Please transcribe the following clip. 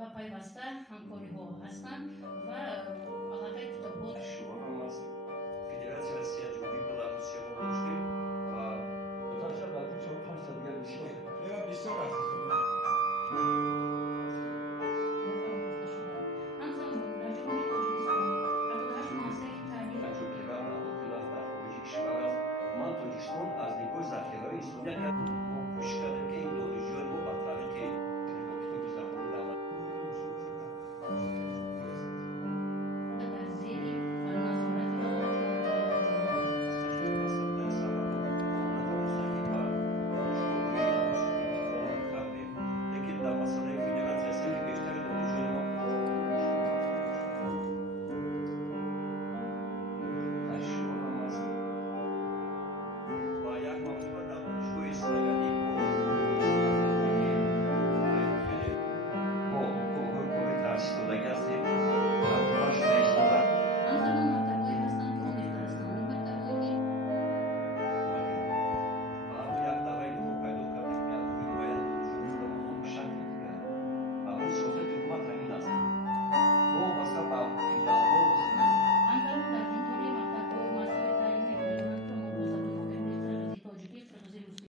و پیوسته همکاری ها هستند و علاقه کتاب ها شما هم از فدراسیون سیاه جمهوری بلاروسیا